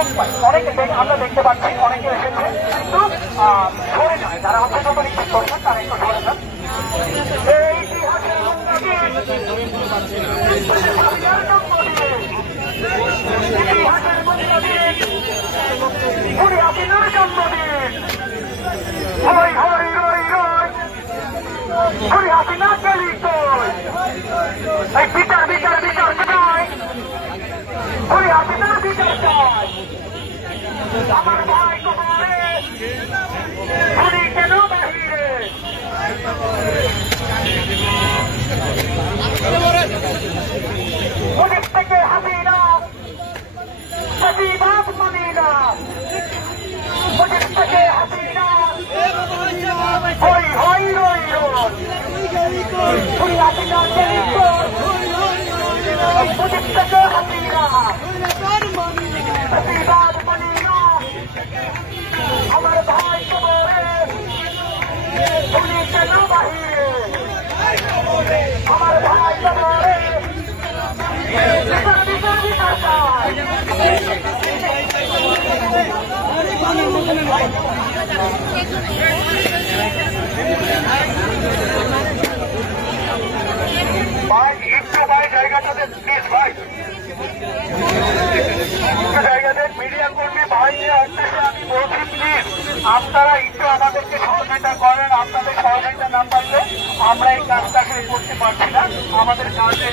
সুযোগ পাই। অনেকে আমরা দেখতে পাচ্ছি অনেকে এসেছে কিন্তু ধরে নয়, যারা হচ্ছে নতুন ইচ্ছা করছেন তারা একটু ধরে নেন। বিচার বিচার বিচার চাই, বিচার চাই। আমার ভাই তোমারে উনি কেন বাহিরে পুলিশ থেকে হাসিনা প্রতিবাদ মানি না, পুলিশ থেকে হাসিনা হই হই রই রই হাসিনা পুলিশ থেকে হাসিনা প্রতিবাদ মানি না। আমার ভাই তোমারে উনি কেন বাহিরে, আমার ভাই তোমারে ভাই একটু ভাই জায়গাটাতে প্লিজ ভাই জায়গাতে মিডিয়া কর্মী ভাই নিয়ে আসতেছে। আমি বলছি প্লিজ আপনারা একটু আমাদেরকে সহযোগিতা করেন। আপনাদের সহযোগিতা না পারলে আমরা এই কাজটাকে করতে পারছি না। আমাদের কাজে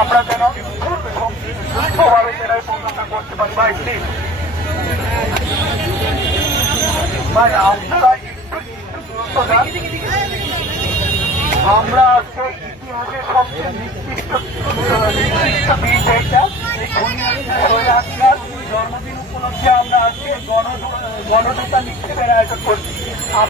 আমরা যেন সুস্থভাবে জেলায় পরিচালনা করতে পারি। ভাই প্লিজ ভাই আপনারা একটু গুরুত্ব দেন। আমরা আজকে ইতিহাসের সবচেয়ে নির্দিষ্ট দিন এটা জন্মদিন উপলক্ষে আমরা আজকে গণদূতা নিক্ষেপের আয়োজন করছি।